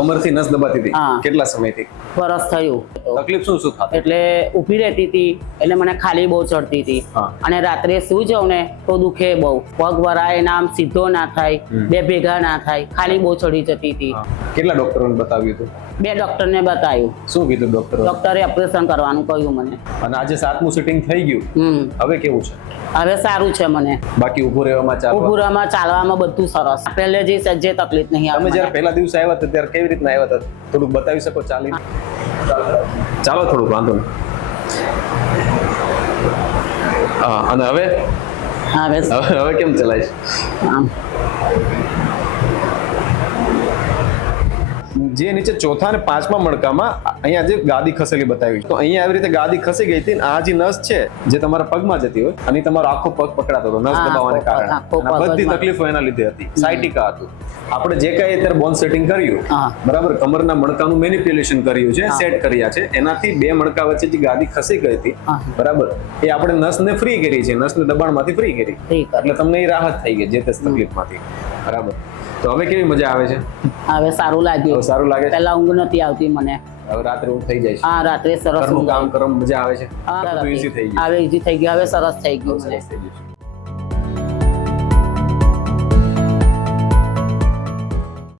કમરથી નસ દબાતી હતી હા. કેટલા સમયથી? વરસ થયું તકલીફ શું થતી? એટલે ઊભી રહેતી હતી એટલે મને ખાલી બહુ ચડતી હતી હા. અને રાત્રે સુઈ જાઉં ને તો દુખે બહુ, પગ વરાય ના, આમ સીધો ના થાય, બે ભેગા ના થાય, ખાલી બહુ ચડી જતી હતી. કેટલા ડોક્ટરોને બતાવ્યું હતું? 2 ડોક્ટરને બતાવ્યું. શું કીધું ડોક્ટરો? ડોક્ટરે ઓપરેશન કરવાનું કહ્યું મને. અને આજે 7મું સિટિંગ થઈ ગયું, હવે કેવું છે? હવે સારું છે મને. બાકી ઊભું રહેવામાં ચાલવા? ઊભું રહેવામાં ચાલવામાં બધું સરસ. પહેલે જે સજ્જે તકલીફ નહીં તમે આવે જ્યારે મને. પહેલા દિવસે આવ્યા હતા ત્યારે કેવી રીતના આવ્યા હતા? થોડુંક બતાવી શકો ચાલી? ચાલો થોડુંક, વાંધો નહીં. હા, અને હવે હવે હવે કેમ ચલાય છે? આમ જે નીચે ચોથા અને 5મા મણકામાં અહીંયા જે ગાદી ખસેલી બતાવી છે, તો અહીંયા આવી રીતે ગાદી ખસી ગઈ હતી. આ જે નસ છે જે તમારા પગમાં જતી હોય અને તમારો આખો પગ પકડાતો હતો નસ હા, દબાવવાને આખો કારણે, પગ અને બધી જ તકલીફો એના લીધે હતી. સાયટિકા હતું. આપણે જે કાંઈ અત્યારે બોન સેટિંગ કર્યું, હા. બરાબર, કમરના મણકાનું મેનિપ્યુલેશન કર્યું છે, સેટ કર્યા છે, એનાથી 2 મણકા વચ્ચે જે ગાદી ખસી ગઈ હતી, હા. બરાબર, એ આપણે નસને ફ્રી કરી છે, નસને દબાણમાંથી ફ્રી કરી, ઠીક. એટલે તમને એ રાહત થઈ ગઈ જે તે તકલીફમાંથી. બરાબર, તો હવે કેવી મજા આવે છે? હવે સારું લાગ્યું. હવે સારું લાગે છે? પહેલા ઊંઘ નથી આવતી મને. હવે રાત્રે ઊંઘ થઈ જાય છે? હા, રાત્રે સરસ ઘરનું ઊંઘ કામ આવે. કરવામાં મજા આવે છે? હા, બધું easy થઈ ગયું? હવે ઈઝી થઈ ગયું, હવે સરસ થઈ ગયું છે. સરસ થઈ ગયું છે.